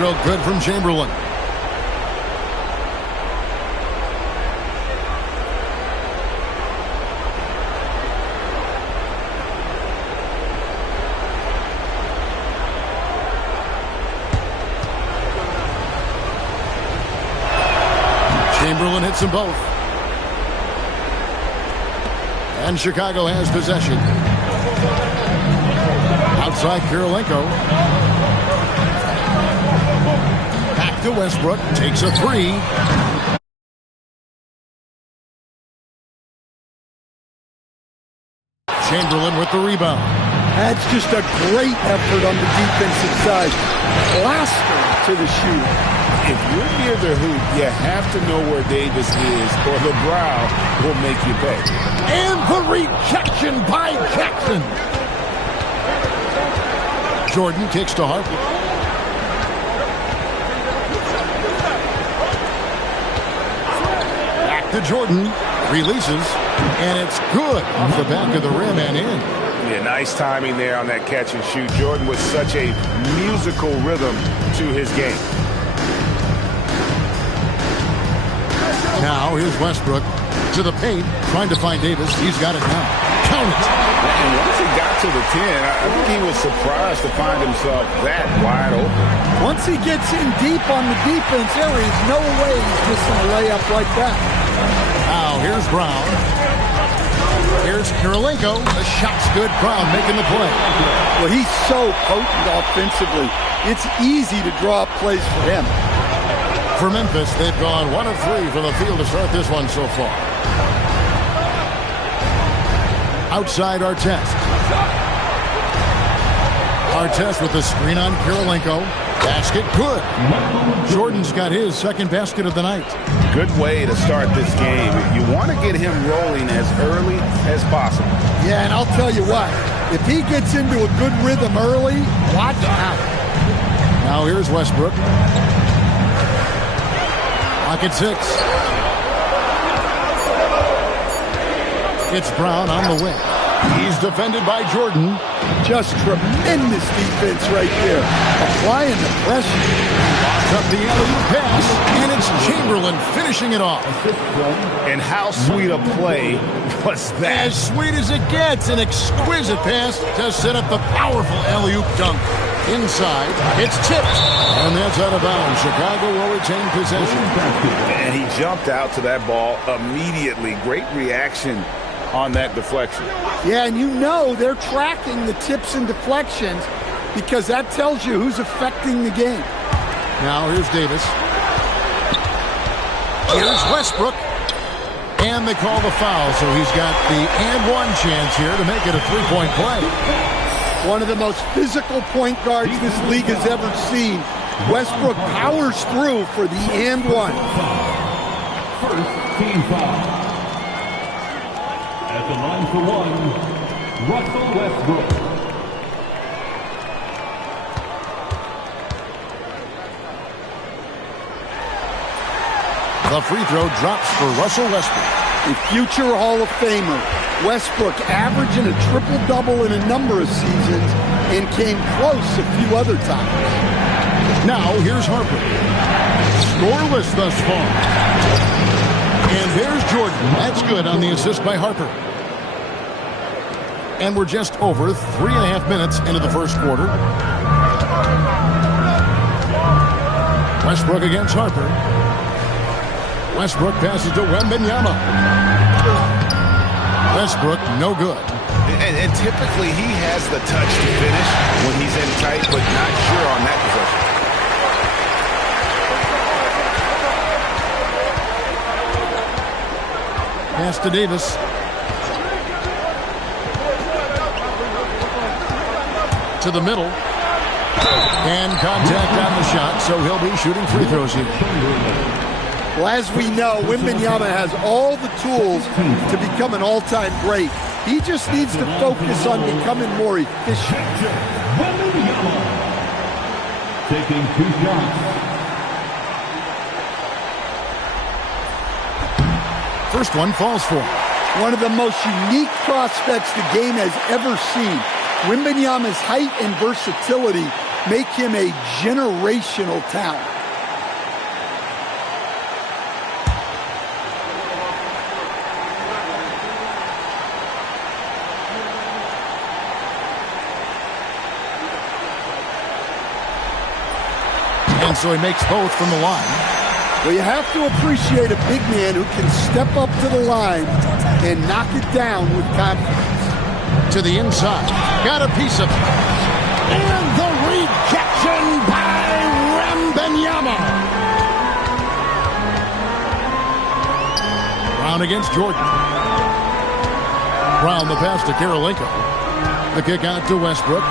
throw good from Chamberlain. Chamberlain hits them both. And Chicago has possession. Outside Kirilenko. Back to Westbrook. Takes a three. Chamberlain with the rebound. That's just a great effort on the defensive side. Plaster to the shoe. If you're near the hoop, you have to know where Davis is, or the brow will make you pay. And the rejection by Jackson. Jordan kicks to Harper. Back to Jordan. Releases. And it's good off the back of the rim and in. Yeah, nice timing there on that catch and shoot. Jordan with such a musical rhythm to his game. Now here's Westbrook to the paint, trying to find Davis. He's got it now. Count it. And once he got to the 10, I think he was surprised to find himself that wide open. Once he gets in deep on the defense, there is no way he's missing a layup like that. Now here's Brown. Here's Kirilenko. The shot's good. Brown making the play. Well, he's so potent offensively. It's easy to draw up plays for him. For Memphis, they've gone 1 of 3 from the field to start this one so far. Outside Artest. Artest with the screen on Kirilenko. Basket good. Jordan's got his second basket of the night. Good way to start this game. You want to get him rolling as early as possible. Yeah, and I'll tell you what. If he gets into a good rhythm early, watch out. Now here's Westbrook. Pocket 6. It's Brown on the wing. He's defended by Jordan. Just tremendous defense right there. Applying the pressure. Locks up the alley-oop pass, and it's Chamberlain finishing it off. And how sweet a play was that? As sweet as it gets. An exquisite pass to set up the powerful alley-oop dunk. Inside, it's tipped. And that's out of bounds. Chicago will retain possession. And he jumped out to that ball immediately. Great reaction on that deflection. Yeah, and you know they're tracking the tips and deflections because that tells you who's affecting the game. Now here's Davis. Here's Westbrook. And they call the foul, so he's got the and one chance here to make it a three-point play. One of the most physical point guards this league has ever seen. Westbrook powers through for the and one. First team foul. At the line for one, Russell Westbrook. The free throw drops for Russell Westbrook. A future Hall of Famer. Westbrook averaging a triple-double in a number of seasons and came close a few other times. Now here's Harper. Scoreless thus far. And there's Jordan. That's good on the assist by Harper. And we're just over 3.5 minutes into the first quarter. Westbrook against Harper. Westbrook passes to Wembanyama. Westbrook, no good. And typically he has the touch to finish when he's in tight, but not sure on that possession. Pass to Davis. To the middle. And contact on the shot, so he'll be shooting free throws here. Well, as we know, Wembanyama has all the tools to become an all-time great. He just needs to focus on becoming more efficient. Wembanyama taking 2 shots. First one falls for him. One of the most unique prospects the game has ever seen. Wembanyama's height and versatility make him a generational talent. And so he makes both from the line. Well, you have to appreciate a big man who can step up to the line and knock it down with confidence. To the inside. Got a piece of it. And the rejection by Wembanyama. Brown against Jordan. Brown the pass to Karolinko. The kick out to Westbrook.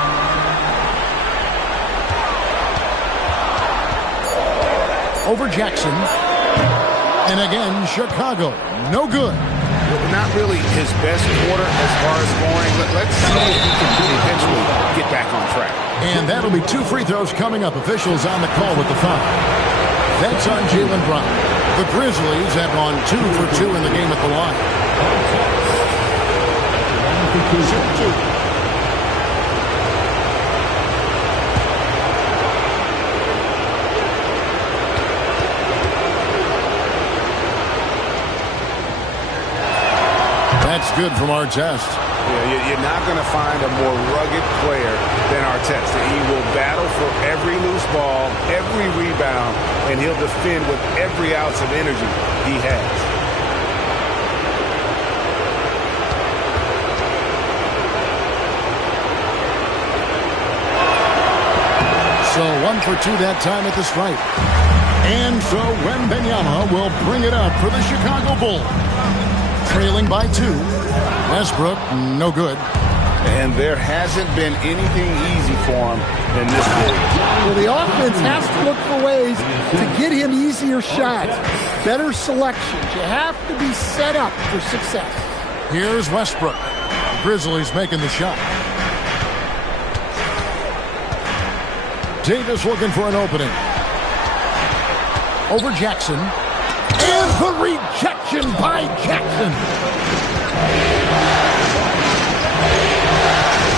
Over Jackson. And again, Chicago. No good. Not really his best quarter as far as scoring. Let's see if he can eventually get back on track. And that'll be 2 free throws coming up. Officials on the call with the foul. That's on Jaylen Brown. The Grizzlies have gone 2 for 2 in the game at the line. That's good from Artest. Yeah, you're not going to find a more rugged player than Artest. He will battle for every loose ball, every rebound, and he'll defend with every ounce of energy he has. So 1 for 2 that time at the stripe. And so Wembanyama will bring it up for the Chicago Bulls. Trailing by 2. Westbrook, no good. And there hasn't been anything easy for him in this period. Well, the offense has to look for ways to get him easier shots, better selections. You have to be set up for success. Here's Westbrook. The Grizzlies making the shot. Davis looking for an opening. Over Jackson. And the rejection by Jackson.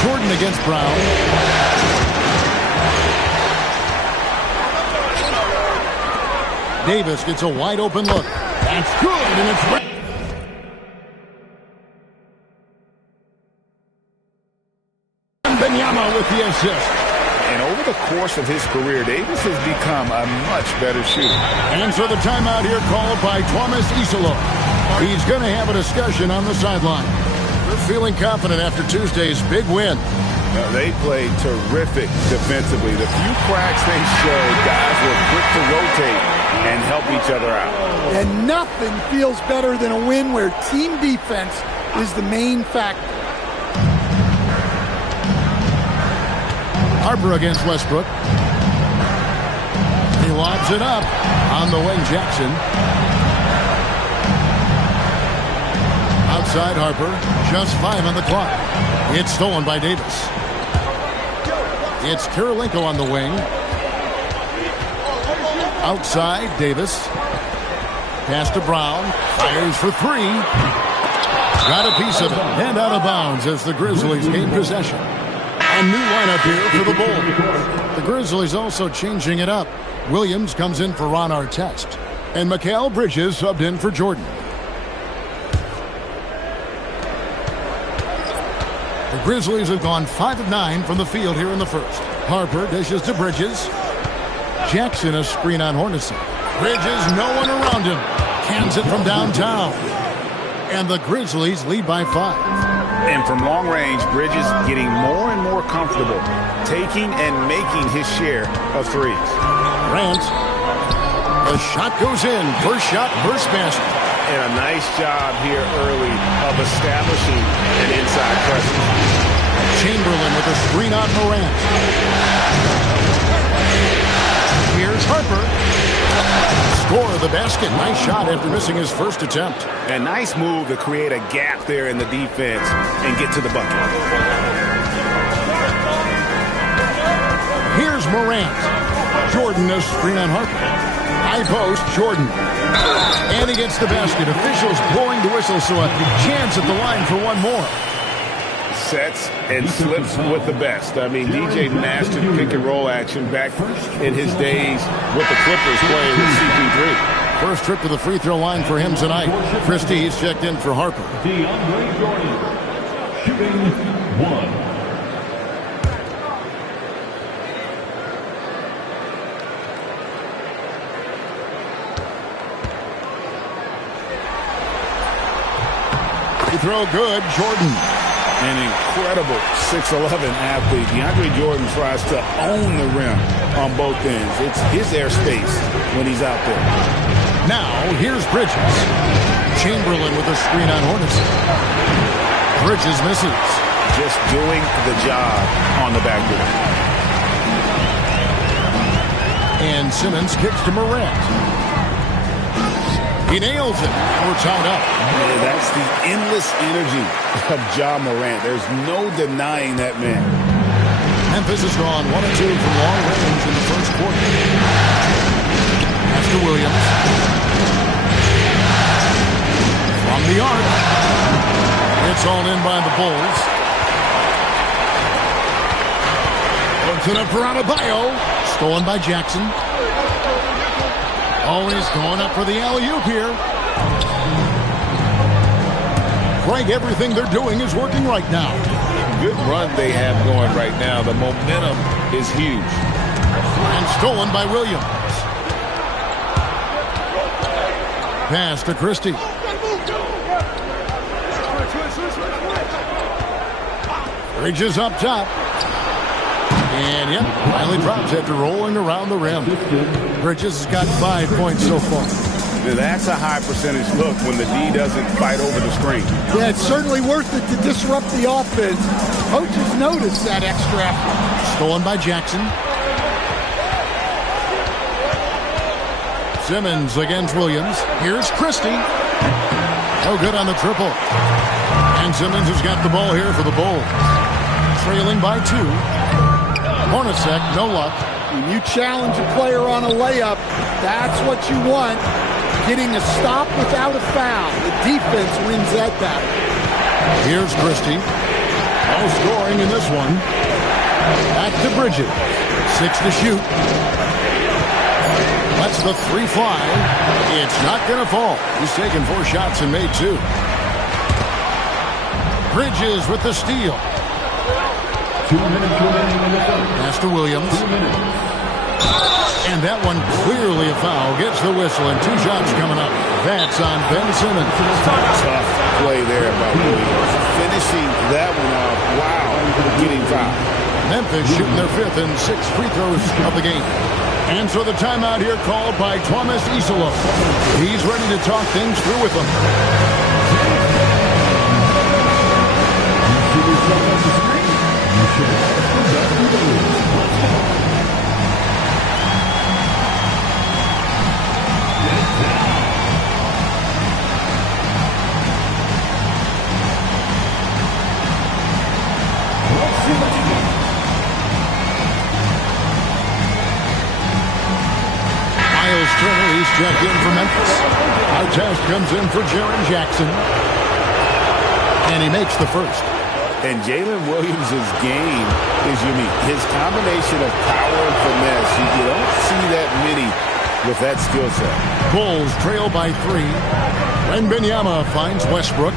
Jordan against Brown. Davis gets a wide open look. That's good, and it's Wembanyama with the assist. And over the course of his career, Davis has become a much better shooter. And so the timeout here called by Thomas Isolo. He's going to have a discussion on the sideline. They're feeling confident after Tuesday's big win. They played terrific defensively. The few cracks they showed, guys were quick to rotate and help each other out. And nothing feels better than a win where team defense is the main factor. Harper against Westbrook. He lobs it up on the wing, Jackson. Outside Harper, just 5 on the clock. It's stolen by Davis. It's Karolinko on the wing. Outside, Davis. Pass to Brown. Fires for 3. Got a piece of it. And out of bounds as the Grizzlies gain possession. A new lineup here for the Bulls. The Grizzlies also changing it up. Williams comes in for Ron Artest. And Mikal Bridges subbed in for Jordan. The Grizzlies have gone 5 of 9 from the field here in the first. Harper dishes to Bridges. Jackson a screen on Hornacek. Bridges, no one around him. Cans it from downtown. And the Grizzlies lead by 5. And from long range, Bridges getting more and more comfortable, taking and making his share of threes. Grant. The shot goes in. First shot, first basket. And a nice job here early of establishing an inside presence. Chamberlain with a screen on Morant. Here's Harper. Score the basket. Nice shot after missing his first attempt. A nice move to create a gap there in the defense and get to the bucket. Here's Morant. Jordan a screen on Harper. High post, Jordan. And he gets the basket. Officials blowing the whistle, so a chance at the line for one more. sets and slips with the best. I mean, DJ mastered pick and roll action back in his days with the Clippers playing with CP3. First trip to the free throw line for him tonight. Christie's checked in for Harper. DeAndre Jordan, shooting 1. Throw good, Jordan. An incredible 6'11" athlete. DeAndre Jordan tries to own the rim on both ends. It's his airspace when he's out there. Now, here's Bridges. Chamberlain with a screen on Hornacek. Bridges misses. Just doing the job on the backboard. And Simmons kicks to Morant. He nails it. We're tied up. Yeah, that's the endless energy of Ja Morant. There's no denying that man. Memphis has gone 1 of 2 from long range in the first quarter. Pass to Williams. From the arc. It's all in by the Bulls. Puts it up for Adebayo. Stolen by Jackson. Always going up for the alley-oop here. Frank, everything they're doing is working right now. Good run they have going right now. The momentum is huge. And stolen by Williams. Pass to Christie. Bridges up top. And, yep, finally drops after rolling around the rim. Bridges has got 5 points so far. That's a high percentage look when the D doesn't fight over the screen. Yeah, it's certainly worth it to disrupt the offense. Coaches notice that extra effort. Stolen by Jackson. Simmons against Williams. Here's Christie. No good on the triple. And Simmons has got the ball here for the Bulls. Trailing by 2. Hornacek, no luck. When you challenge a player on a layup, that's what you want. Getting a stop without a foul. The defense wins that battle. Here's Christie. No scoring in this one. Back to Bridges. 6 to shoot. Lets the 3 fly. It's not going to fall. He's taken 4 shots and made 2. Bridges with the steal. 2 minutes remaining in the third. Pass to Williams. 2 minutes. And that one clearly a foul. Gets the whistle and 2 shots coming up. That's on Ben Simmons. Tough play there by Williams. Finishing that one off. Wow. Getting fouled. Memphis shooting their 5th and 6th free throws of the game. And so the timeout here called by Thomas Isolo. He's ready to talk things through with them. Miles Turner, he's checked in for Memphis. Our test comes in for Jaren Jackson. And he makes the first. And Jalen Williams' game is unique. His combination of power and finesse, you don't see that many with that skill set. Bulls trail by 3. Wembanyama finds Westbrook.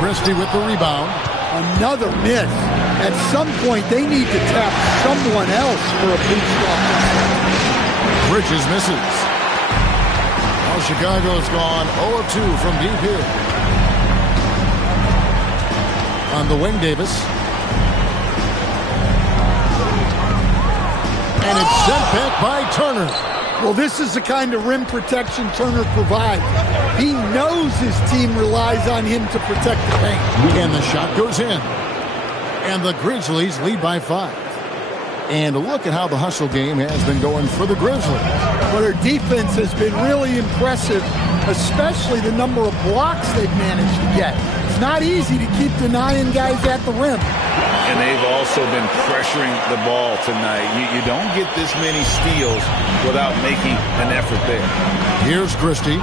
Christie with the rebound. Another miss. At some point, they need to tap someone else for a boost offense. Bridges misses. Now Chicago's gone 0 of 2 from deep here. On the wing, Davis. And it's sent back by Turner. Well, this is the kind of rim protection Turner provides. He knows his team relies on him to protect the paint. And the shot goes in. And the Grizzlies lead by 5. And look at how the hustle game has been going for the Grizzlies. But their defense has been really impressive, especially the number of blocks they've managed to get. not easy to keep denying guys at the rim. And they've also been pressuring the ball tonight. You don't get this many steals without making an effort there. Here's Christie,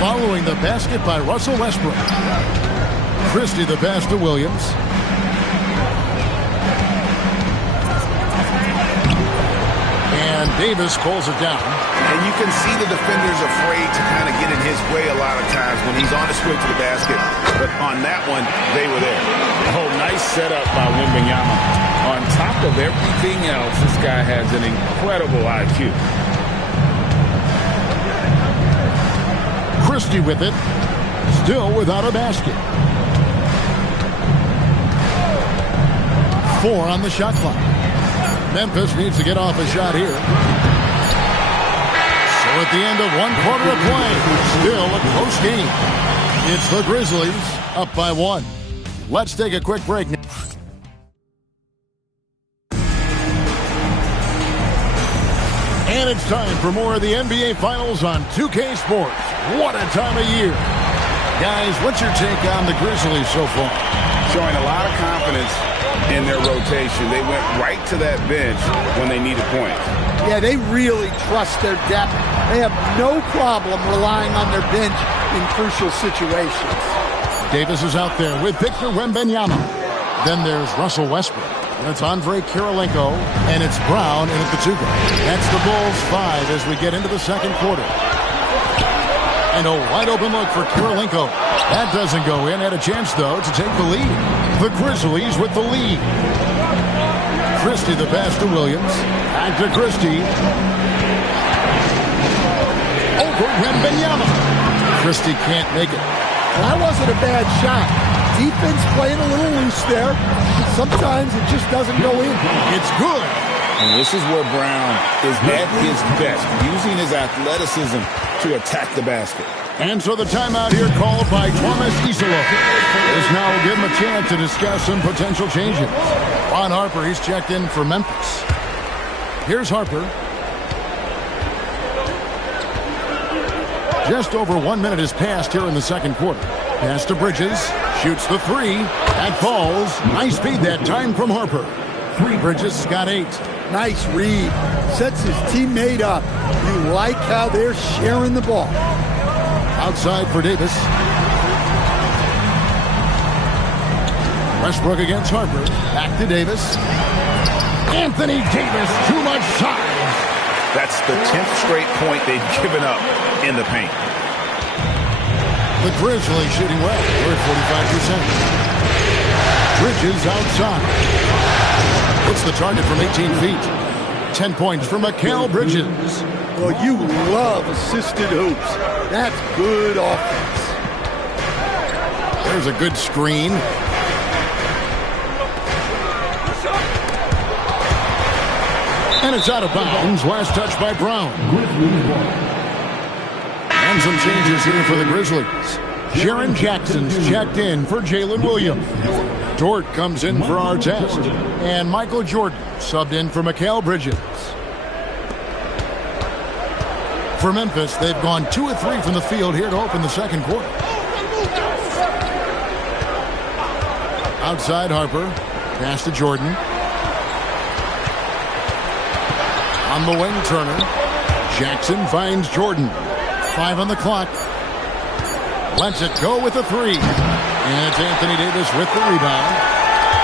following the basket by Russell Westbrook. Christie the pass to Williams. And Davis pulls it down. And you can see the defender's afraid to kind of get in his way a lot of times when he's on his way to the basket. But on that one, they were there. Oh, nice setup by Wembanyama. On top of everything else, this guy has an incredible IQ. Christie with it. Still without a basket. 4 on the shot clock. Memphis needs to get off a shot here. So at the end of 1 quarter of play, still a close game. It's the Grizzlies up by 1. Let's take a quick break now. And it's time for more of the NBA Finals on 2K Sports. What a time of year. Guys, what's your take on the Grizzlies so far? Showing a lot of confidence in their rotation. They went right to that bench when they needed points. Yeah, they really trust their depth. They have no problem relying on their bench in crucial situations. Davis is out there with Victor Wembanyama. Then there's Russell Westbrook. And it's Andre Kirilenko. And it's Brown in at the 2 guard. That's the Bulls 5 as we get into the second quarter. And a wide open look for Kirilenko. That doesn't go in. Had a chance, though, to take the lead. The Grizzlies with the lead. Christie the pass to Williams. Back to Christie. Over Wembanyama. Christie can't make it. Well, that wasn't a bad shot. Defense playing a little loose there. Sometimes it just doesn't go in. It's good. And this is where Brown is at his best, using his athleticism to attack the basket. And so the timeout here called by Thomas Isolo. This now will give him a chance to discuss some potential changes. Ron Harper, he's checked in for Memphis. Here's Harper. Just over 1 minute has passed here in the second quarter. Pass to Bridges. Shoots the 3. That falls. Nice speed that time from Harper. Bridges got 8. Nice read. Sets his teammate up. You like how they're sharing the ball. Outside for Davis. Westbrook against Harper. Back to Davis. Anthony Davis, too much size. That's the 10th straight point they've given up in the paint. The Grizzlies shooting well. They're at 45%. Bridges outside. It's the target from 18 feet. 10 points for Mikal Bridges. Well, you love assisted hoops. That's good offense. There's a good screen. And it's out of bounds. Last touch by Brown. And some changes here for the Grizzlies. Jaren Jackson's checked in for Jalen Williams. Dort comes in for Artest. And Michael Jordan subbed in for Mikal Bridges. For Memphis, they've gone 2 of 3 from the field here to open the second quarter. Outside Harper. Pass to Jordan. On the wing, Turner. Jackson finds Jordan. 5 on the clock. Lets it go with a 3. And it's Anthony Davis with the rebound.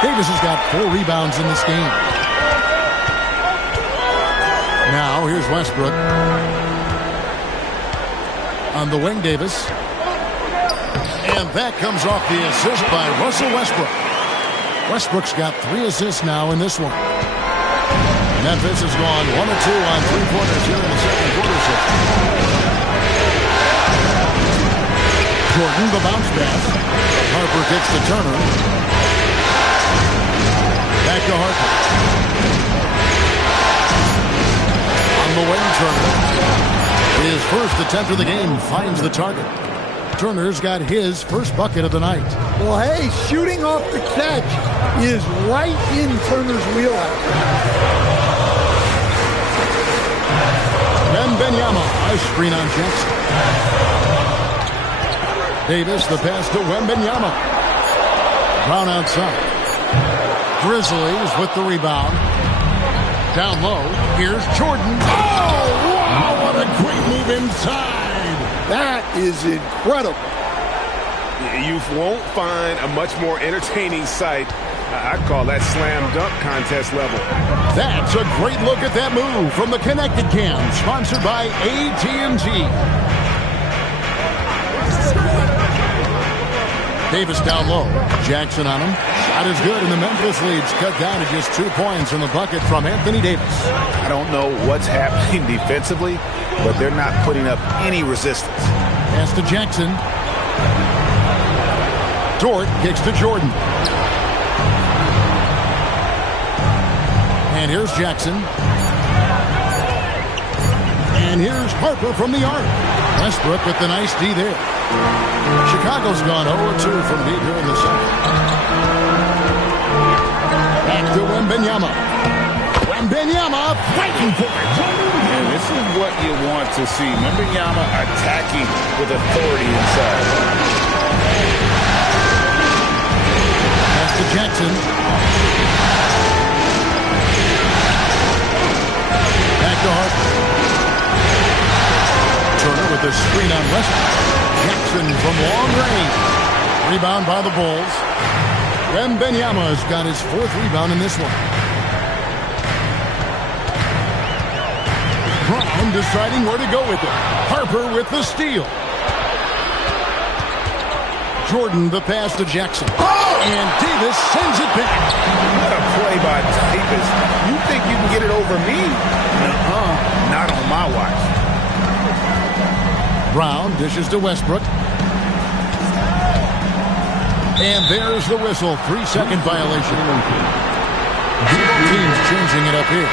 Davis has got 4 rebounds in this game. Now, here's Westbrook. On the wing, Davis. And that comes off the assist by Russell Westbrook. Westbrook's got 3 assists now in this one. Memphis has gone 1 of 2 on 3-pointers here in the second quarter session. Jordan, the bounce pass. Harper gets to Turner. Back to Harper. On the wing, Turner. His first attempt of the game finds the target. Turner's got his first bucket of the night. Well, hey, shooting off the catch is right in Turner's wheelhouse. Wembanyama, a screen on Jackson. Davis, the pass to Wembanyama. Brown outside. Grizzlies with the rebound. Down low. Here's Jordan. Oh, wow, what a great move inside. That is incredible. You won't find a much more entertaining sight. I call that slam dunk contest level. That's a great look at that move from the Connected Cam, sponsored by AT&T. Davis down low. Jackson on him. Shot is good, and the Memphis lead's cut down to just 2 points in the bucket from Anthony Davis. I don't know what's happening defensively, but they're not putting up any resistance. Pass to Jackson. Dort kicks to Jordan. And here's Jackson. And here's Harper from the arc. Westbrook with the nice D there. Chicago's gone 0-2 from deep here in the second. Back to Wembanyama. Wembanyama fighting for it. And this is what you want to see. Wembanyama attacking with authority inside. Pass to Jackson. Back to Harper. Turner with the screen on Westbrook. Jackson from long range. Rebound by the Bulls. Wembanyama's got his 4th rebound in this one. Brown deciding where to go with it. Harper with the steal. Jordan the pass to Jackson. And Davis sends it back. What a play by Davis. You think you can get it over me? Nuh-uh. Not on my watch. Brown dishes to Westbrook. And there's the whistle. 3-second violation. Both teams changing it up here.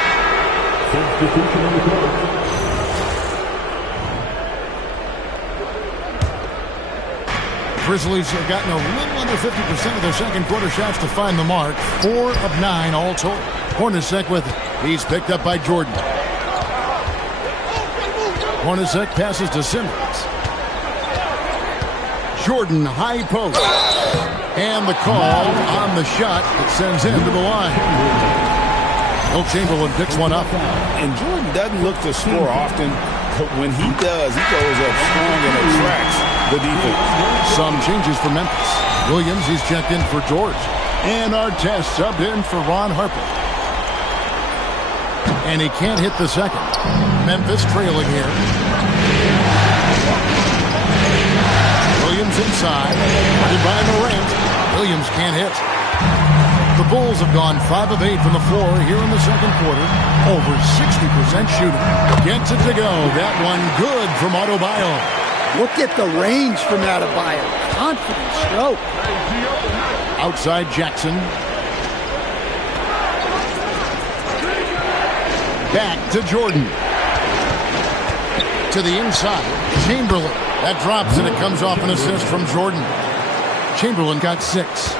Grizzlies have gotten a little under 50% of their second quarter shots to find the mark. 4 of 9 all total. Hornacek with it. He's picked up by Jordan. Hornacek passes to Simmons. Jordan high post. And the call on the shot that sends him to the line. Will Chamberlain picks one up. And Jordan doesn't look to score often, but when he does, he goes up strong and attracts the defense. Some changes for Memphis. Williams, he's checked in for George. And Artest subbed in for Ron Harper. And he can't hit the second. Memphis trailing here. Williams inside. Guarded by Morant. Williams can't hit. The Bulls have gone 5 of 8 from the floor here in the second quarter. Over 60% shooting. Gets it to go. That one good from Adebayo. Look at the range from Adebayo. Confident stroke. Outside Jackson. Back to Jordan. To the inside. Chamberlain. That drops and it comes off an assist from Jordan. Chamberlain got 6.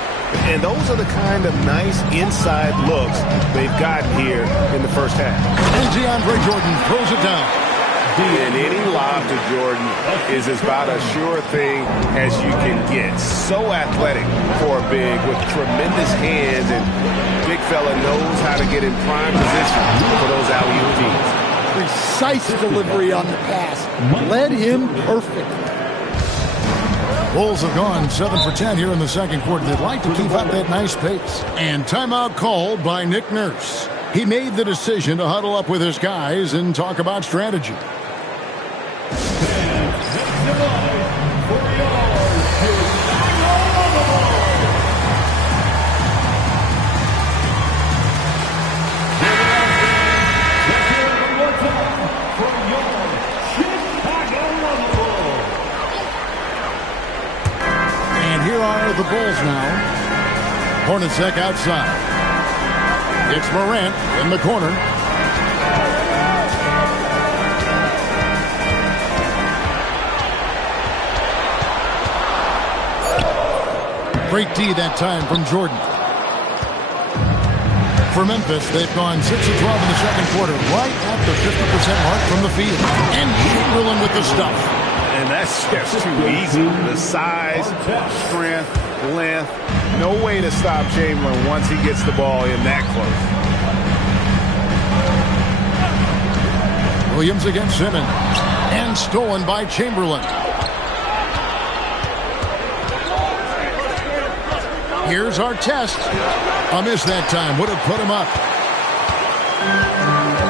And those are the kind of nice inside looks they've gotten here in the first half. And DeAndre Jordan throws it down. And any lob to Jordan is about as sure thing as you can get. So athletic for a big with tremendous hands, and big fella knows how to get in prime position for those alley-oop teams. Precise delivery on the pass. Led him perfectly. Bulls have gone 7 for 10 here in the second quarter. They'd like to keep up that nice pace. And timeout called by Nick Nurse. He made the decision to huddle up with his guys and talk about strategy. The Bulls now. Hornacek outside. It's Morant in the corner. Great D that time from Jordan. For Memphis, they've gone 6 of 12 in the second quarter, right at the 50% mark from the field. And Chamberlain with the stuff. And that's just too easy. The size, strength, length. No way to stop Chamberlain once he gets the ball in that close. Williams against Simmons. And stolen by Chamberlain. Here's our test. A miss that time. Would have put him up.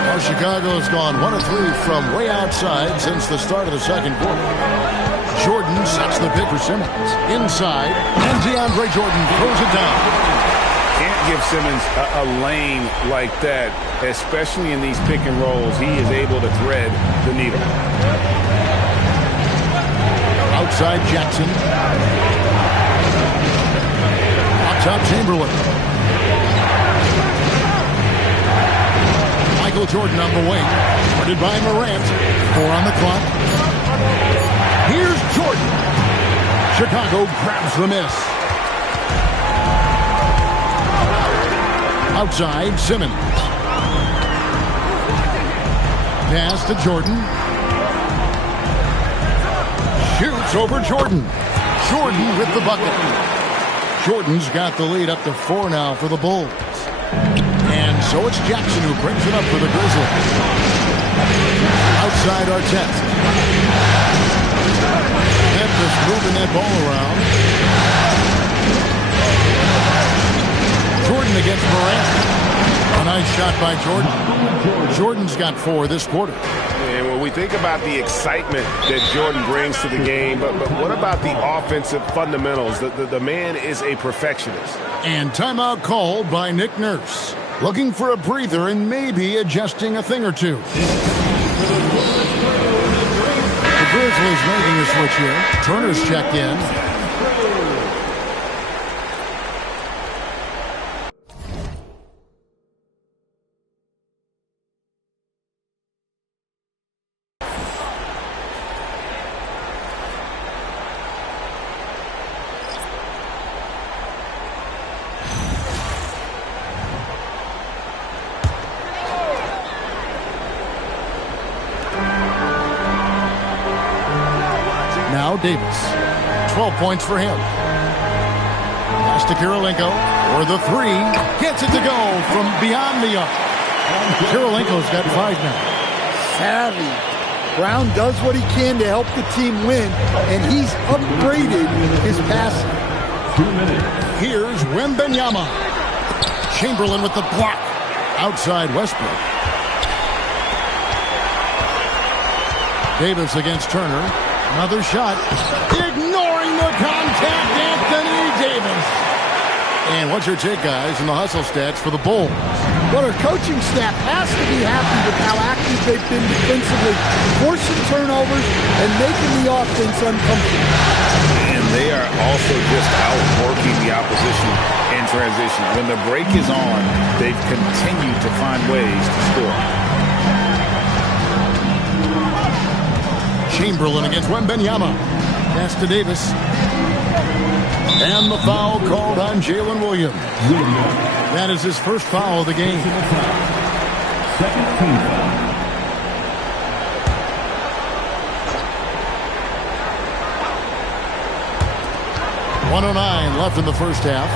Well, Chicago's gone 1 of 3 from way outside since the start of the second quarter. Jordan sets the pick for Simmons. Inside. And DeAndre Jordan throws it down. Can't give Simmons a lane like that, especially in these pick and rolls. He is able to thread the needle. Outside Jackson. Top Chamberlain. Michael Jordan on the wing. Guarded by Morant. 4 on the clock. Here's Jordan. Chicago grabs the miss. Outside Simmons. Pass to Jordan. Shoots over Jordan. Jordan with the bucket. Jordan's got the lead up to 4 now for the Bulls. And so it's Jackson who brings it up for the Grizzlies. Outside Artest. Memphis moving that ball around. Jordan against Morant. A nice shot by Jordan. Jordan's got 4 this quarter. And when we think about the excitement that Jordan brings to the game, but what about the offensive fundamentals? The man is a perfectionist. And timeout called by Nick Nurse. Looking for a breather and maybe adjusting a thing or two. The Grizzlies making a switch here. Turner's checked in. Now Davis. 12 points for him. Pass to Kirilenko for the 3. Gets it to go from beyond the arc. Kirilenko's got 5 now. Savvy. Brown does what he can to help the team win, and he's upgraded his passing. 2 minutes. Here's Wembanyama. Chamberlain with the block. Outside Westbrook. Davis against Turner. Another shot. Ignoring the contact, Anthony Davis. And what's your take, guys, in the hustle stats for the Bulls? Well, our coaching staff has to be happy with how active they've been defensively, forcing turnovers and making the offense uncomfortable. And they are also just outworking the opposition in transition. When the break is on, they've continued to find ways to score. Chamberlain against Wembanyama. Pass to Davis. And the foul called on Jalen Williams. That is his first foul of the game. Second team foul. .109 left in the first half.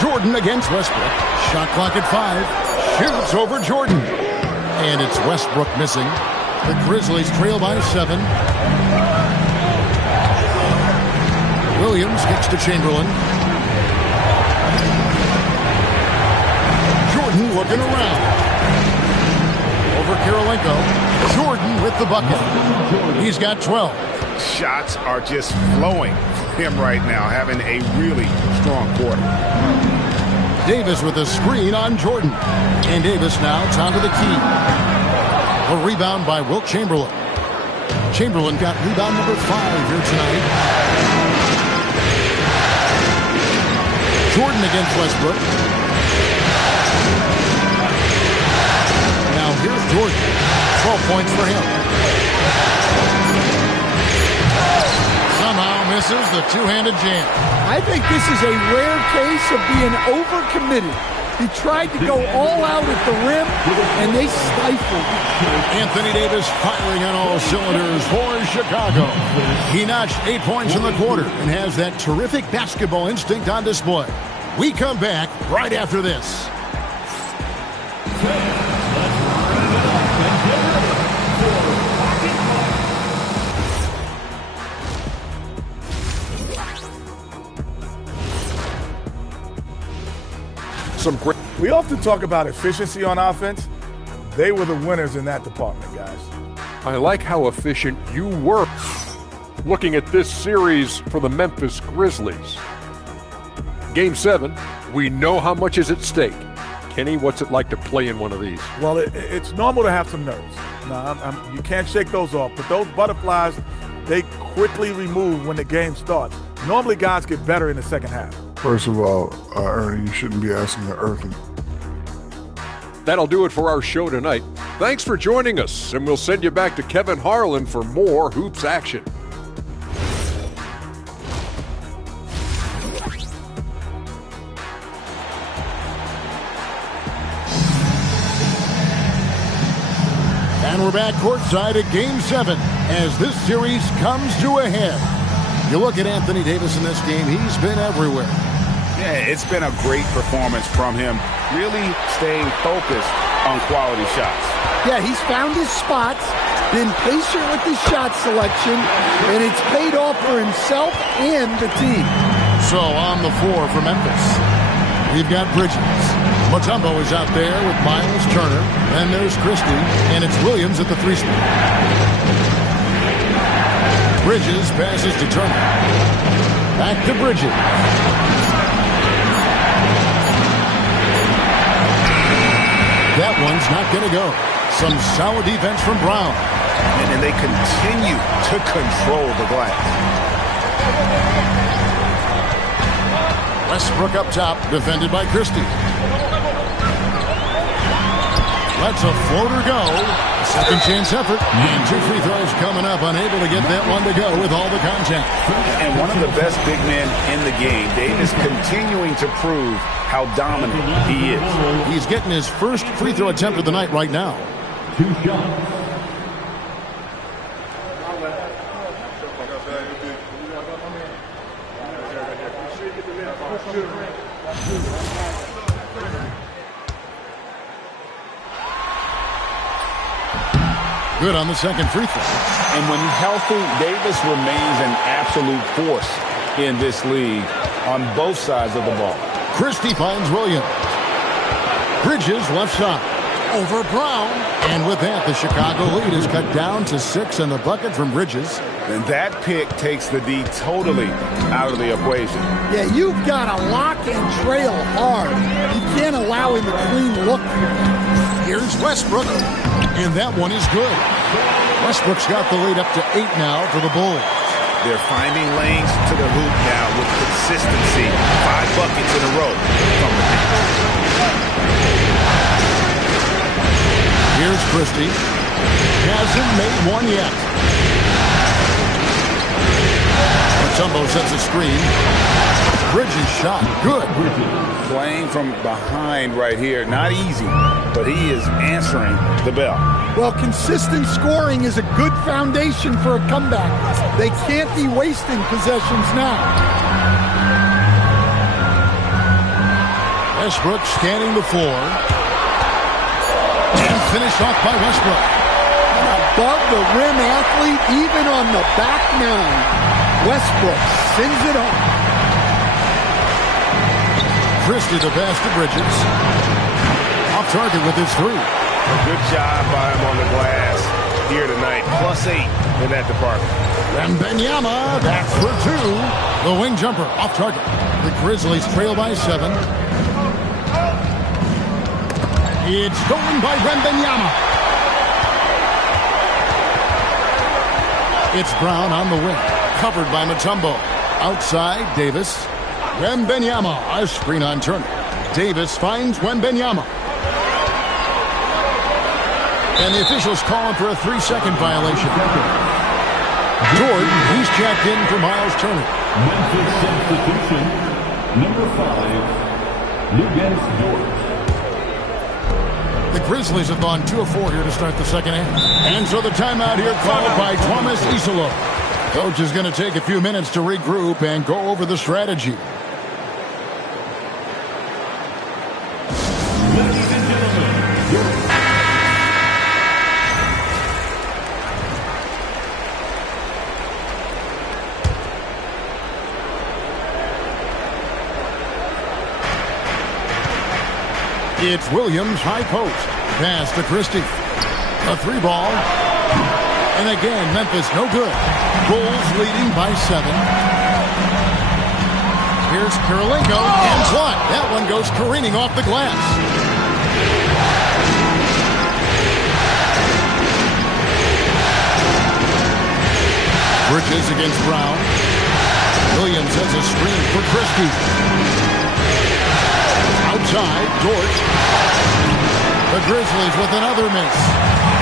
Jordan against Westbrook. Shot clock at 5. Shoots over Jordan. And it's Westbrook missing. The Grizzlies trail by 7. Williams kicks to Chamberlain. Jordan looking around. Over Kirilenko. Jordan with the bucket. He's got 12. Shots are just flowing for him right now, having a really strong quarter. Davis with a screen on Jordan. And Davis now down to the key. A rebound by Wilt Chamberlain. Chamberlain got rebound number 5 here tonight. Jordan against Westbrook. Now here's Jordan. 12 points for him. Somehow misses the two-handed jam. I think this is a rare case of being overcommitted. He tried to go all out at the rim, and they stifled him. Anthony Davis firing on all cylinders for Chicago. He notched 8 points in the quarter and has that terrific basketball instinct on display. We come back right after this. We often talk about efficiency on offense. They were the winners in that department, guys. I like how efficient you were looking at this series for the Memphis Grizzlies. Game 7, we know how much is at stake. Kenny, what's it like to play in one of these? Well, it's normal to have some nerves. Now, you can't shake those off, but those butterflies, they quickly remove when the game starts. Normally, guys get better in the second half. First of all, Ernie, you shouldn't be asking the earth. That'll do it for our show tonight. Thanks for joining us, and we'll send you back to Kevin Harlan for more hoops action. And we're back courtside at Game 7 as this series comes to a head. You look at Anthony Davis in this game, he's been everywhere. Yeah, it's been a great performance from him, really staying focused on quality shots. Yeah, he's found his spots, been patient with his shot selection, and it's paid off for himself and the team. So on the floor for Memphis, we've got Bridges. Mutombo is out there with Miles Turner. Then there's Christie, and it's Williams at the 3 spot. Bridges passes to Turner. Back to Bridges. That one's not going to go. Some solid defense from Brown. And they continue to control the glass. Westbrook up top, defended by Christie. Lets a floater go. Second chance effort. And 2 free throws coming up. Unable to get that one to go with all the contact. And one of the best big men in the game. Davis continuing to prove how dominant he is. He's getting his first free throw attempt of the night right now. 2 shots. Good on the second free throw. And when healthy, Davis remains an absolute force in this league on both sides of the ball. Christie finds Williams. Bridges left side. Over Brown. And with that, the Chicago lead is cut down to 6 and the bucket from Bridges. And that pick takes the D totally out of the equation. Yeah, you've got to lock and trail hard. You can't allow him a clean look. Here's Westbrook. And that one is good. Westbrook's got the lead up to 8 now for the Bulls. They're finding lanes to the hoop now with consistency. 5 buckets in a row from the bench. Here's Christie. Hasn't made one yet. Mutombo sets a screen. Bridges shot. Good. Playing from behind right here. Not easy, but he is answering the bell. Well, consistent scoring is a good foundation for a comeback. They can't be wasting possessions now. Westbrook scanning the floor. And finished off by Westbrook. An above the rim athlete, even on the back nine. Westbrook sends it home. Christie the pass to Bridges. Off target with his 3. A good job by him on the glass here tonight. +8 in that department. Wembanyama, that's for 2. The wing jumper off target. The Grizzlies trail by 7. It's stolen by Wembanyama. It's Brown on the wing. Covered by Mutombo. Outside, Davis. Wembanyama, a screen on Turner. Davis finds Wembanyama. And the officials calling for a 3-second violation. Jordan, he's checked in for Miles Turner. Memphis substitution, number 5, Luguentz Dort. Grizzlies have gone 2 of 4 here to start the second half. And so the timeout here called by Thomas Isolo. Coach is going to take a few minutes to regroup and go over the strategy. Ladies and gentlemen, It's Williams, high post. Pass to Christie. A 3-ball. And again, Memphis no good. Bulls leading by 7. Here's Kirilenko. And what? That one goes careening off the glass. Bridges against Brown. Williams has a screen for Christie. Outside, Dort. The Grizzlies with another miss.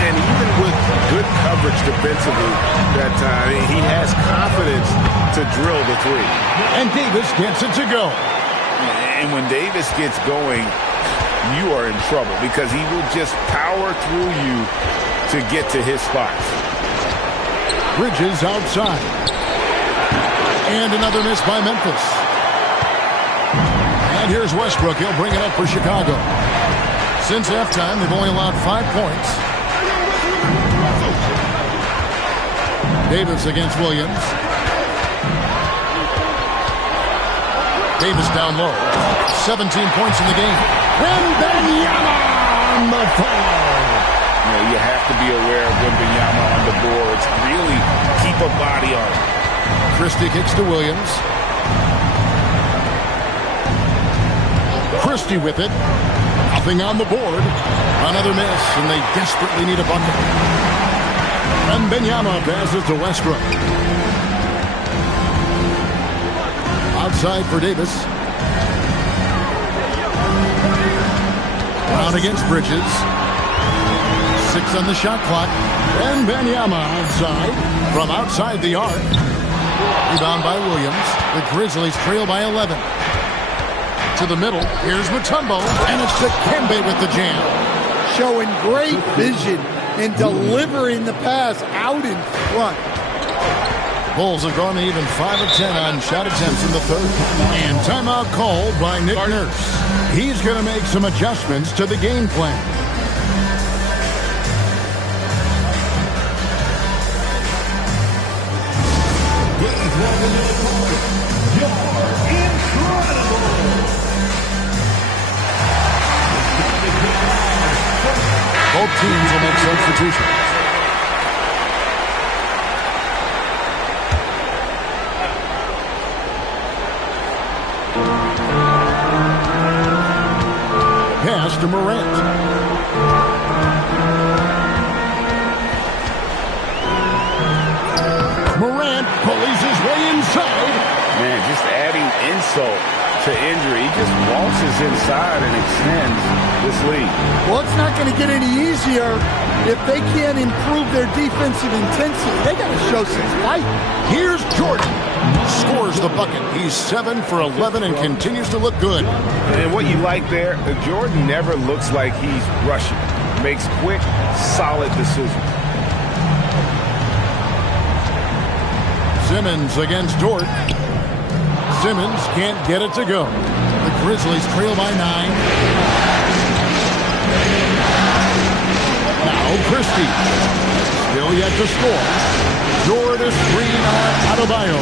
And even with good coverage defensively that time, he has confidence to drill the 3. And Davis gets it to go. And when Davis gets going, you are in trouble because he will just power through you to get to his spots. Bridges outside. And another miss by Memphis. And here's Westbrook. He'll bring it up for Chicago. Since halftime, they've only allowed 5 points. Davis against Williams. Davis down low. 17 points in the game. Wembanyama on the foul. You have to be aware of Wembanyama on the boards. Really keep a body on him. Christie kicks to Williams. Christie with it. Nothing on the board. Another miss, and they desperately need a bucket. Wembanyama passes to Westbrook. Outside for Davis. Brown against Bridges. 6 on the shot clock. Wembanyama outside from outside the arc. Rebound by Williams. The Grizzlies trail by 11. To the middle. Here's Mutombo. And it's Dikembe with the jam. Showing great vision and delivering the pass out in front. Bulls have gone to even 5 of 10 on shot attempts in the third. And timeout called by Nick Nurse. He's going to make some adjustments to the game plan. Both teams will make substitutions. Pass to Morant. Morant pulleys his way inside. Man, just adding insult to injury. He just waltzes inside and extends this lead. Well, it's not going to get any easier if they can't improve their defensive intensity. They got to show some fight. Here's Jordan. Scores the bucket. He's 7 for 11 and continues to look good. And what you like there, Jordan never looks like he's rushing. Makes quick, solid decisions. Simmons against Dort. Simmons can't get it to go. The Grizzlies trail by 9. Now Christie. Still yet to score. Jordan screen on Adebayo.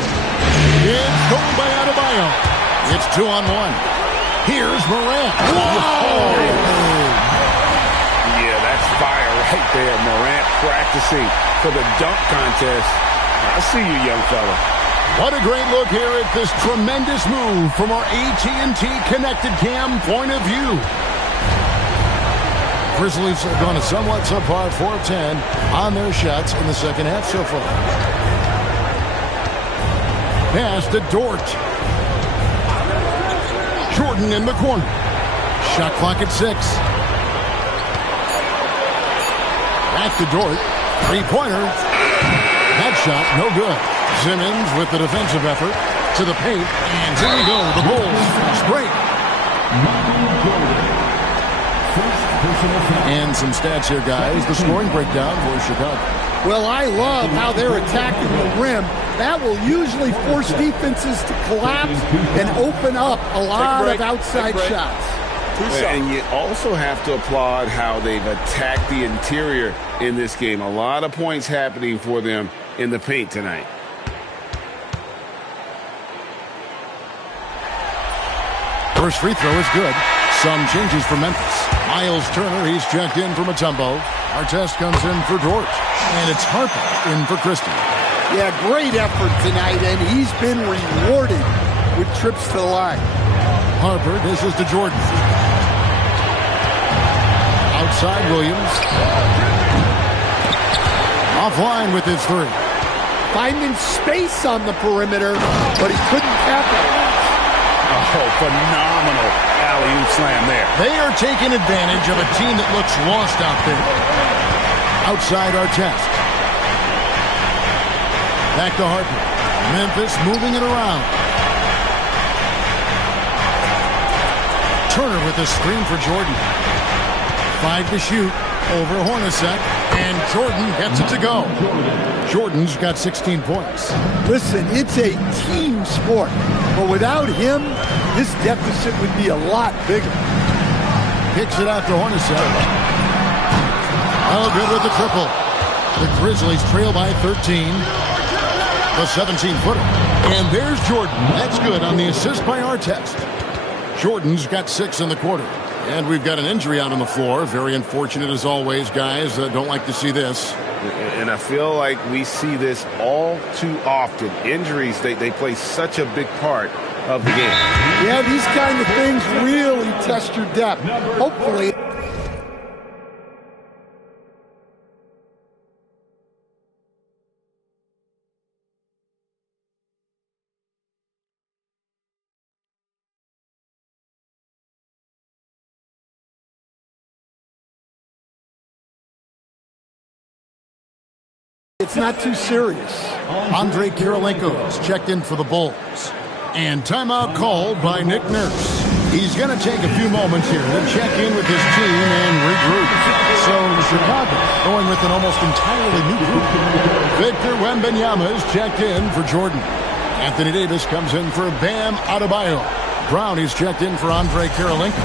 It's goal by Adebayo. It's 2-on-1. Here's Morant. Whoa! Yeah, that's fire right there. Morant practicing for the dunk contest. I see you, young fella. What a great look here at this tremendous move from our AT&T Connected Cam point of view. Grizzlies have gone a somewhat subpar 4 of 10 on their shots in the second half so far. Pass to Dort. Jordan in the corner. Shot clock at 6. Back to Dort. 3-pointer. That shot, no good. Simmons with the defensive effort to the paint. And here we go. The Bulls fast break. And some stats here, guys. The scoring breakdown for Chicago. Well, I love how they're attacking the rim. That will usually force defenses to collapse and open up a lot of outside shots. And you also have to applaud how they've attacked the interior in this game. A lot of points happening for them in the paint tonight. First free throw is good. Some changes for Memphis. Miles Turner, he's checked in for Mutombo. Artest comes in for George. And it's Harper in for Christie. Yeah, great effort tonight, and he's been rewarded with trips to the line. Harper dishes to Jordan. Outside Williams. Offline with his three. Finding space on the perimeter, but he couldn't capitalize. Oh, phenomenal alley-oop slam there. They are taking advantage of a team that looks lost out there. Outside Artest. Back to Harper. Memphis moving it around. Turner with a screen for Jordan. 5 to shoot over Hornacek, and Jordan gets it to go. Jordan's got 16 points. Listen, it's a team sport, but without him, this deficit would be a lot bigger. Kicks it out to Hornacek. Oh, good with the triple. The Grizzlies trail by 13. The 17-footer. And there's Jordan. That's good on the assist by Artest. Jordan's got 6 in the quarter. And we've got an injury out on the floor. Very unfortunate as always, guys. Don't like to see this. And I feel like we see this all too often. Injuries, they play such a big part of the game. Yeah, these kind of things really test your depth. Hopefully. It's not too serious. Andre Kirilenko's checked in for the Bulls. And timeout called by Nick Nurse. He's going to take a few moments here to check in with his team and regroup. So Chicago going with an almost entirely new group. Victor Wembanyama is checked in for Jordan. Anthony Davis comes in for Bam Adebayo. Brown is checked in for Andre Kirilenko.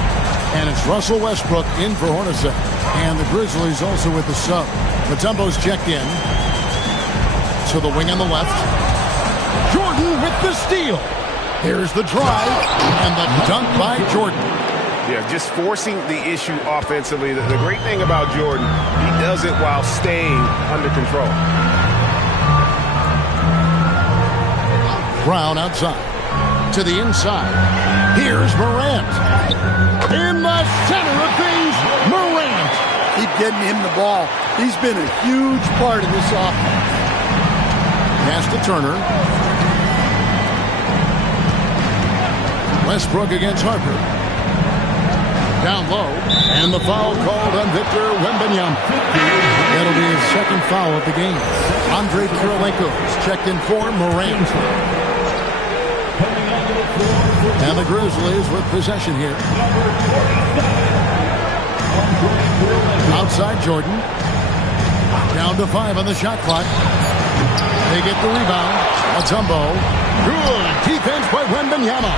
And it's Russell Westbrook in for Hornacek. And the Grizzlies also with the sub. Mutombo's checked in. To the wing on the left. Jordan with the steal. Here's the drive and the dunk by Jordan. Yeah, just forcing the issue offensively. The great thing about Jordan, he does it while staying under control. Brown outside. To the inside. Here's Morant. In the center of things, Morant. Keep getting him the ball. He's been a huge part of this offense. Pass to Turner. Westbrook against Harper. Down low. And the foul called on Victor Wembanyama. That'll be his second foul of the game. Andre Kirilenko is checked in for Morant. And the Grizzlies with possession here. Outside Jordan. Down to 5 on the shot clock. They get the rebound. Mutombo. Good defense by Wembanyama.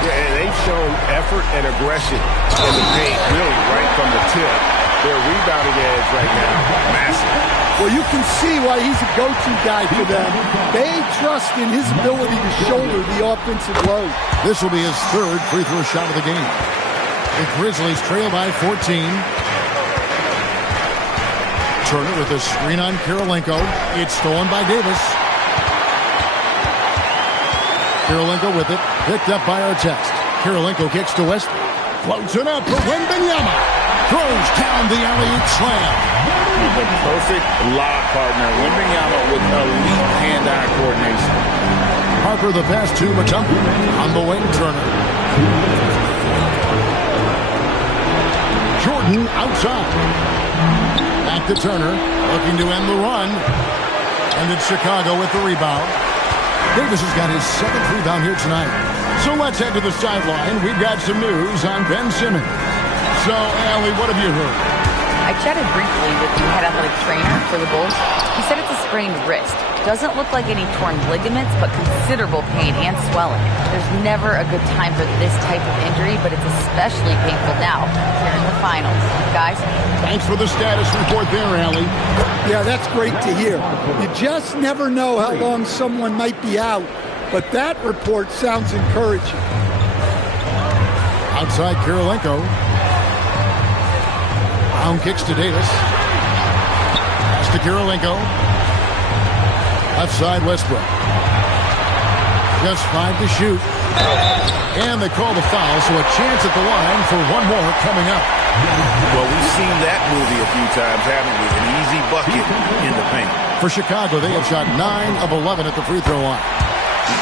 Yeah, and they've shown effort and aggression in the paint, really right from the tip. Their rebounding edge right now, massive. Well, you can see why he's a go-to guy for them. They trust in his ability to shoulder the offensive load. This will be his third free throw shot of the game. The Grizzlies trail by 14. Turner with a screen on Kirilenko. It's stolen by Davis. Kirilenko with it. Picked up by Artest. Kirilenko kicks to Westbrook. Floats it up for Wembanyama. Throws down the alley-oop slam. The perfect lob partner. Wembanyama with elite hand-eye coordination. Harper the pass to Mutombo. On the wing, Turner. Jordan outside. Back to Turner, looking to end the run. And it's Chicago with the rebound. Davis has got his 7th rebound here tonight. So let's head to the sideline. We've got some news on Ben Simmons. So, Allie, what have you heard? I chatted briefly with the head athletic trainer for the Bulls. He said it's a sprained wrist. Doesn't look like any torn ligaments, but considerable pain and swelling. There's never a good time for this type of injury, but it's especially painful now, here in the finals. Guys? Thanks for the status report there, Allie. Yeah, that's great to hear. You just never know how long someone might be out, but that report sounds encouraging. Outside Kirilenko. Brown kicks to Davis. Pass to Kirilenko. Left side Westbrook. Just 5 to shoot. And they call the foul, so a chance at the line for one more coming up. Well, we've seen that movie a few times, haven't we? An easy bucket in the paint. For Chicago, they have shot 9 of 11 at the free throw line.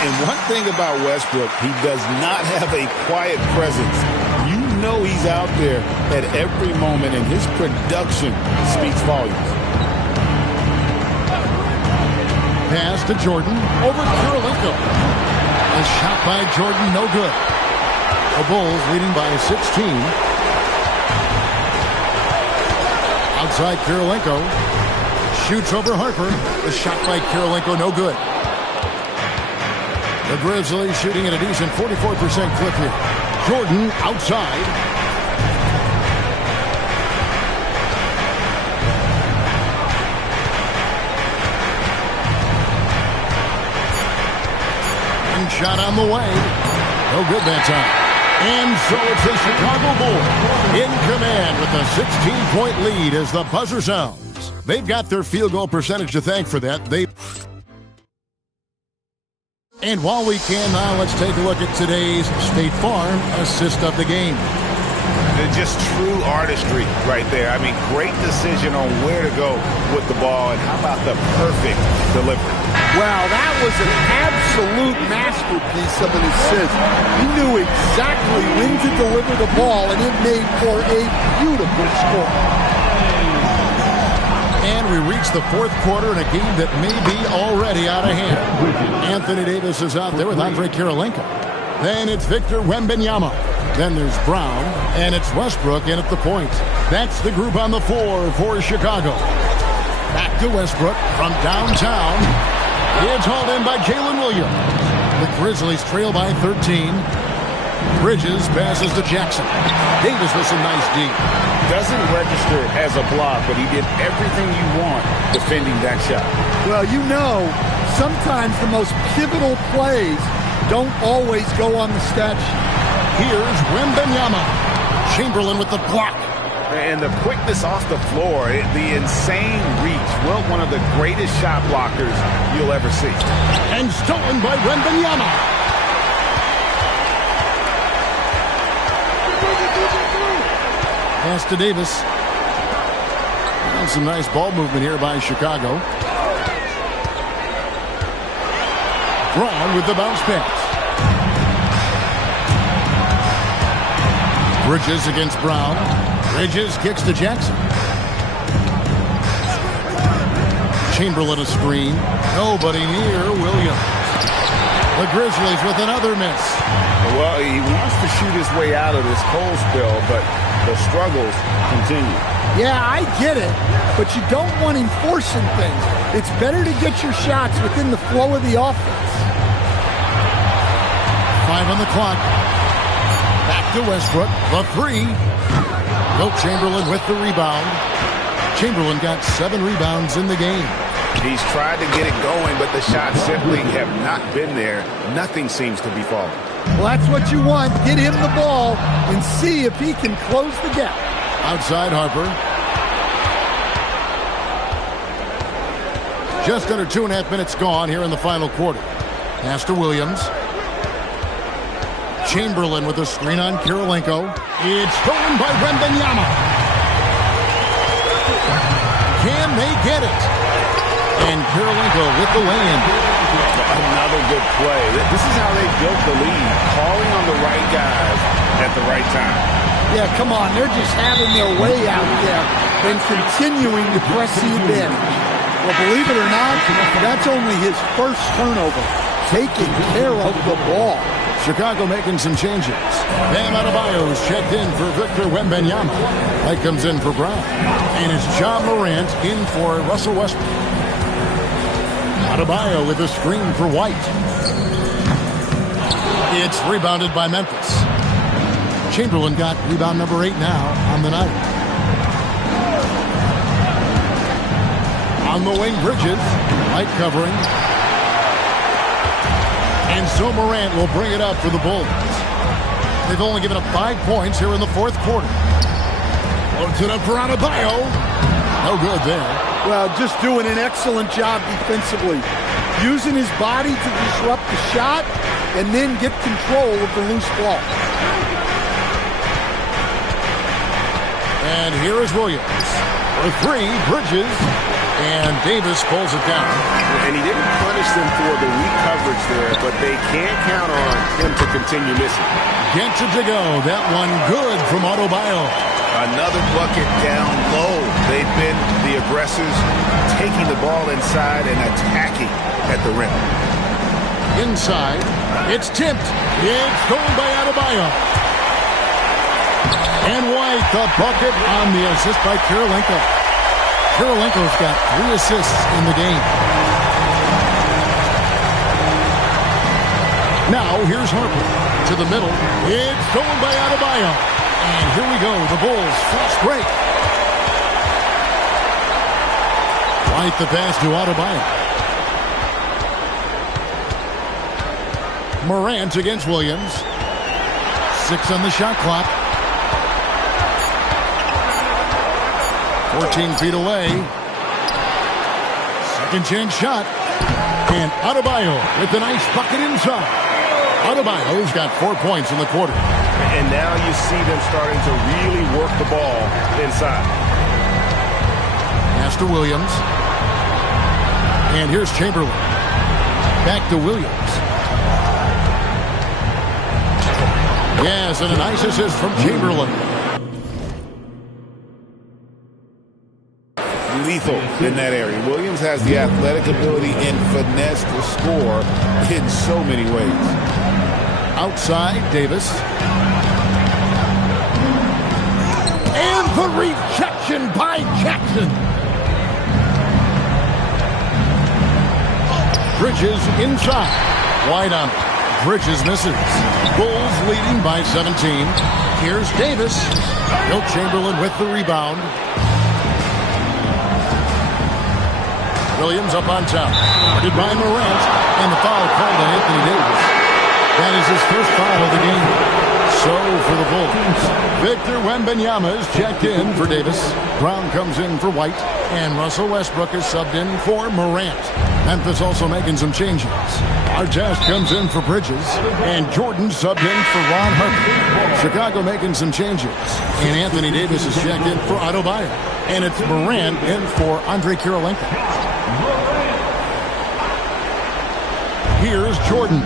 And one thing about Westbrook, he does not have a quiet presence. You know he's out there at every moment, and his production speaks volumes. Pass to Jordan over Kirilenko. A shot by Jordan, no good. The Bulls leading by 16. Outside Kirilenko. Shoots over Harper. The shot by Kirilenko, no good. The Grizzlies shooting at a decent 44% clip here. Jordan outside. And shot on the way. No good that time. And so it's the Chicago Bulls in command with a 16-point lead as the buzzer sounds. They've got their field goal percentage to thank for that. And while we can now, let's take a look at today's State Farm assist of the game. Just true artistry right there. I mean, great decision on where to go with the ball, and how about the perfect delivery? Wow, that was an absolute masterpiece of an assist. He knew exactly when to deliver the ball, and it made for a beautiful score. And we reach the fourth quarter in a game that may be already out of hand. Anthony Davis is out there with Andre Kirilenko. Then it's Victor Wembanyama. Then there's Brown, and it's Westbrook in at the point. That's the group on the floor for Chicago. Back to Westbrook from downtown. It's hauled in by Jalen Williams. The Grizzlies trail by 13. Bridges passes to Jackson. Davis with some nice D. Doesn't register as a block, but he did everything you want defending that shot. Well, you know, sometimes the most pivotal plays don't always go on the stat sheet. Here's Wembanyama. Chamberlain with the block. And the quickness off the floor, the insane reach. Well, one of the greatest shot blockers you'll ever see. And stolen by Wembanyama. Pass to Davis. And some nice ball movement here by Chicago. Brown with the bounce pass. Bridges against Brown. Bridges kicks to Jackson. Chamberlain a screen. Nobody near Williams. The Grizzlies with another miss. Well, he wants to shoot his way out of this cold spell, but the struggles continue. Yeah, I get it, but you don't want him forcing things. It's better to get your shots within the flow of the offense. 5 on the clock. Back to Westbrook. The 3. Wilt Chamberlain with the rebound. Chamberlain got 7 rebounds in the game. He's tried to get it going, but the shots simply have not been there. Nothing seems to be falling. Well, that's what you want. Get him the ball and see if he can close the gap. Outside Harper. Just under 2.5 minutes gone here in the final quarter. Pass to Williams. Chamberlain with a screen on Kirilenko. It's stolen by Wembanyama. Can they get it? And Kirilenko with the lay-in. Another good play. This is how they built the lead. Calling on the right guys at the right time. Yeah, come on. They're just having their way out there and continuing to press the advantage. Well, believe it or not, that's only his first turnover. Taking care of the ball. Chicago making some changes. Bam Adebayo's checked in for Victor Wembanyama. White comes in for Brown. And it's John Morant in for Russell Westbrook. Adebayo with a screen for White. It's rebounded by Memphis. Chamberlain got rebound number 8 now on the night. On the wing, Bridges. White covering. And so Morant will bring it up for the Bulls. They've only given up 5 points here in the fourth quarter. Loads it up for Adebayo. No good there. Well, just doing an excellent job defensively. Using his body to disrupt the shot and then get control of the loose ball. And here is Williams. For 3, Bridges. And Davis pulls it down. And he didn't punish them for the weak coverage there, but they can't count on him to continue missing. Gets it to go. That one good from Adebayo. Another bucket down low. They've been the aggressors, taking the ball inside and attacking at the rim. Inside. It's tipped. It's stolen by Adebayo. And White, the bucket on the assist by Kirilenko. Kirilenko's got 3 assists in the game. Now, here's Harper to the middle. It's stolen by Adebayo. And here we go, the Bulls' fast break. White the pass to Adebayo. Morant against Williams. 6 on the shot clock. 14 feet away. Second chance shot. And Adebayo with a nice bucket inside. Adebayo's got 4 points in the quarter. And now you see them starting to really work the ball inside. Pass to Williams. And here's Chamberlain. Back to Williams. Yes, and a nice assist from Chamberlain. Lethal in that area. Williams has the athletic ability and finesse to score in so many ways. Outside, Davis. And the rejection by Jackson. Bridges inside. Wide on it. Bridges misses. Bulls leading by 17. Here's Davis. Wilt Chamberlain with the rebound. Williams up on top. Guarded by Morant. And the foul called on Anthony Davis. That is his first foul of the game. So for the Bulls, Victor Wembanyama is checked in for Davis. Brown comes in for White. And Russell Westbrook is subbed in for Morant. Memphis also making some changes. Artest comes in for Bridges. And Jordan subbed in for Ron Harper. Chicago making some changes. And Anthony Davis is checked in for Adebayo. And it's Morant in for Andre Kirilenko. Here's Jordan.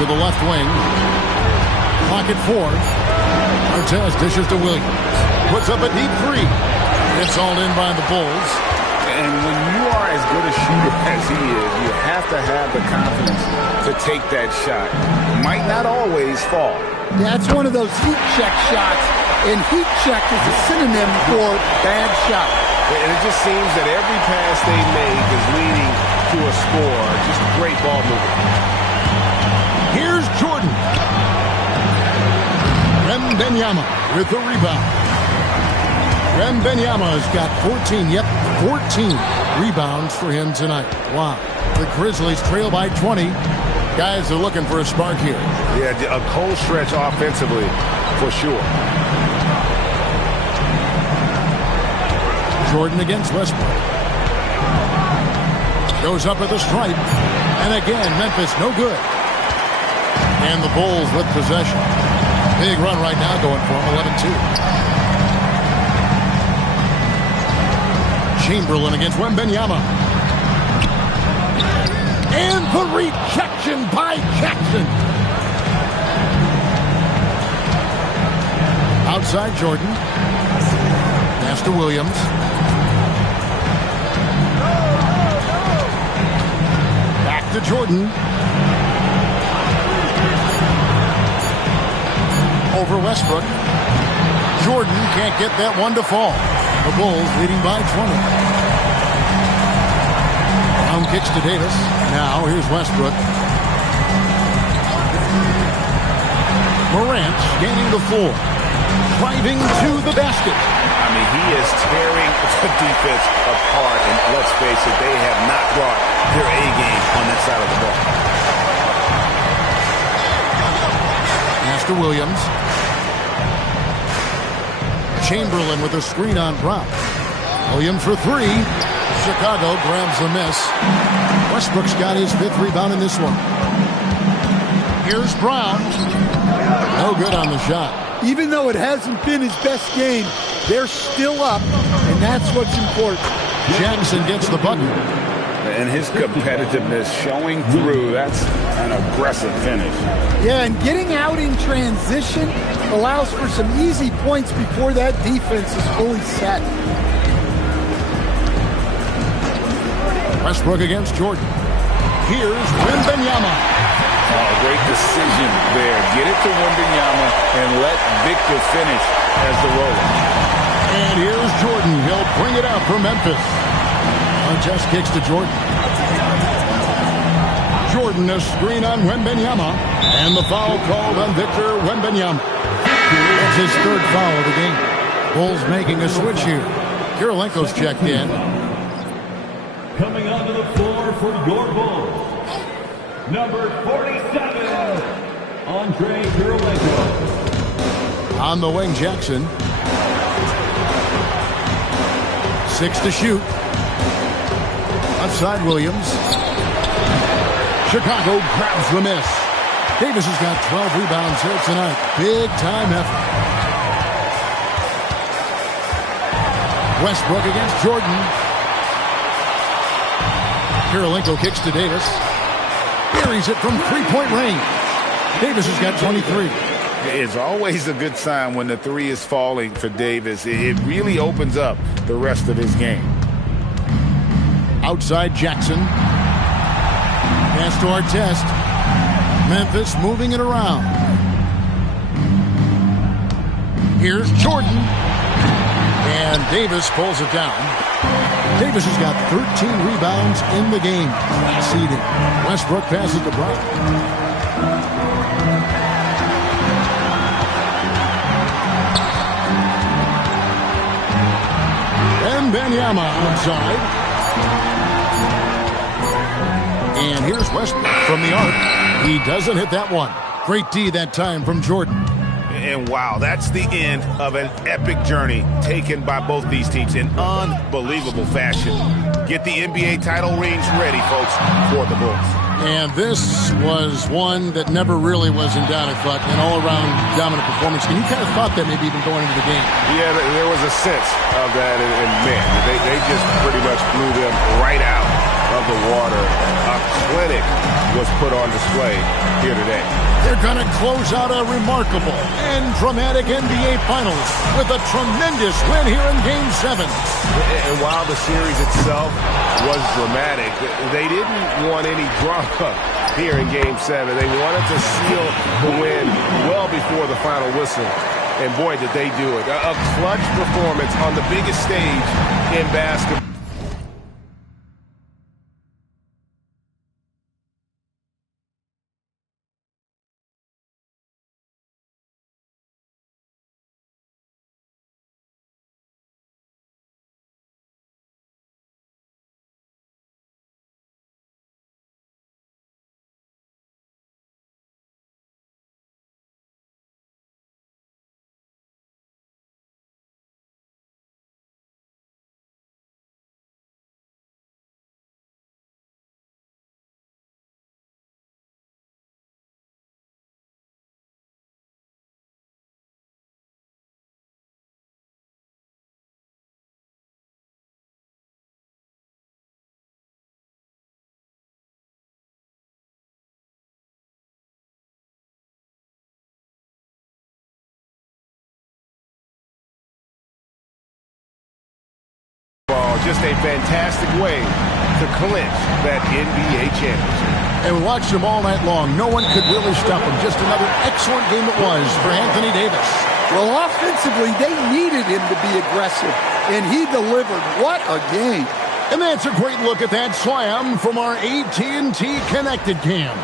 To the left wing. Pocket 4. Artest dishes to Williams. Puts up a deep 3. It's all in by the Bulls. And when you are as good a shooter as he is, you have to have the confidence to take that shot. Might not always fall. That's one of those heat check shots, and heat check is a synonym for bad shot. And it just seems that every pass they make is leading to a score. Just great ball movement. Here's Jordan. Wembanyama with the rebound. Wembanyama's got 14 rebounds for him tonight. Wow. The Grizzlies trail by 20. Guys are looking for a spark here. Yeah, a cold stretch offensively for sure. Jordan against Westbrook. Goes up at the stripe. And again, Memphis no good. And the Bulls with possession. Big run right now going for him, 11-2. Chamberlain against Wembanyama. And the rejection by Jackson. Outside Jordan. Pass to Williams. to Jordan. Over Westbrook. Jordan can't get that one to fall. The Bulls leading by 20. Brown kicks to Davis. Now here's Westbrook. Morant gaining the floor. Driving to the basket. I mean, he is tearing the defense apart. And let's face it, they have not brought their A game on that side of the ball. Pass to Williams. Chamberlain with a screen on Brown. Williams for three. Chicago grabs the miss. Westbrook's got his 5th rebound in this one. Here's Brown. No good on the shot. Even though it hasn't been his best game, they're still up, and that's what's important. Jackson gets the bucket. And his competitiveness showing through. That's an aggressive finish. Yeah, and getting out in transition allows for some easy points before that defense is fully set. Westbrook against Jordan. Here's Wembanyama. Oh, great decision there. Get it to Wembanyama and let Victor finish as the roller. And here's Jordan. He'll bring it up for Memphis. Just kicks to Jordan. Jordan a screen on Wembanyama. And the foul called on Victor Wembanyama. That's his 3rd foul of the game. Bulls making a switch here. Kirilenko's checked in. Coming onto the floor for your Bulls, number 47, Andre Kirilenko. On the wing, Jackson. 6 to shoot. Outside Williams. Chicago grabs the miss. Davis has got 12 rebounds here tonight. Big time effort. Westbrook against Jordan. Kirilenko kicks to Davis. Buries it from 3-point range. Davis has got 23. It's always a good sign when the 3 is falling for Davis. It really opens up the rest of his game. Outside Jackson. Pass to Artest. Memphis moving it around. Here's Jordan. And Davis pulls it down. Davis has got 13 rebounds in the game. Seeding. Westbrook passes to Brown. Wembanyama outside. And here's Westbrook from the arc. He doesn't hit that one. Great D that time from Jordan. And wow, that's the end of an epic journey taken by both these teams in unbelievable fashion. Get the NBA title rings ready, folks, for the Bulls. And this was one that never really was in doubt, I thought, an all-around dominant performance. And you kind of thought that maybe even going into the game. Yeah, there was a sense of that, and man, they just pretty much blew them right out of the water. A clinic was put on display here today. They're going to close out a remarkable and dramatic NBA Finals with a tremendous win here in Game 7. And while the series itself was dramatic, they didn't want any drama here in Game 7. They wanted to seal the win well before the final whistle. And boy, did they do it. A clutch performance on the biggest stage in basketball. Just a fantastic way to clinch that NBA championship. And we watched him all night long. No one could really stop him. Just another excellent game it was for Anthony Davis. Well, offensively, they needed him to be aggressive, and he delivered. What a game. And that's a great look at that slam from our AT&T Connected Cam.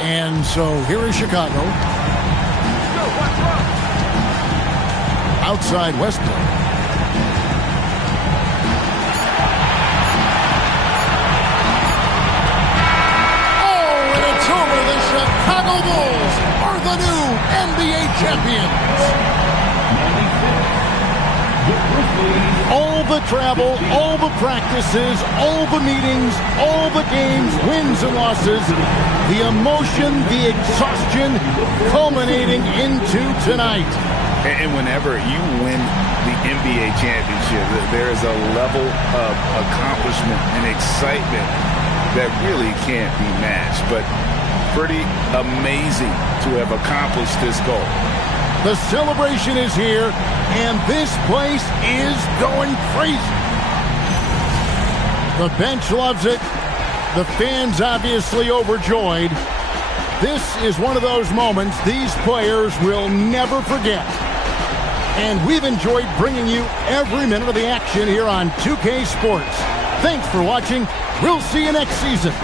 And so here is Chicago. Outside Westbrook. The Chicago Bulls are the new NBA champions. All the travel, all the practices, all the meetings, all the games, wins and losses, the emotion, the exhaustion culminating into tonight. And whenever you win the NBA championship, there is a level of accomplishment and excitement that really can't be matched. But pretty amazing to have accomplished this goal. The celebration is here, and this place is going crazy. The bench loves it. The fans obviously overjoyed. This is one of those moments these players will never forget. And we've enjoyed bringing you every minute of the action here on 2K Sports. Thanks for watching. We'll see you next season.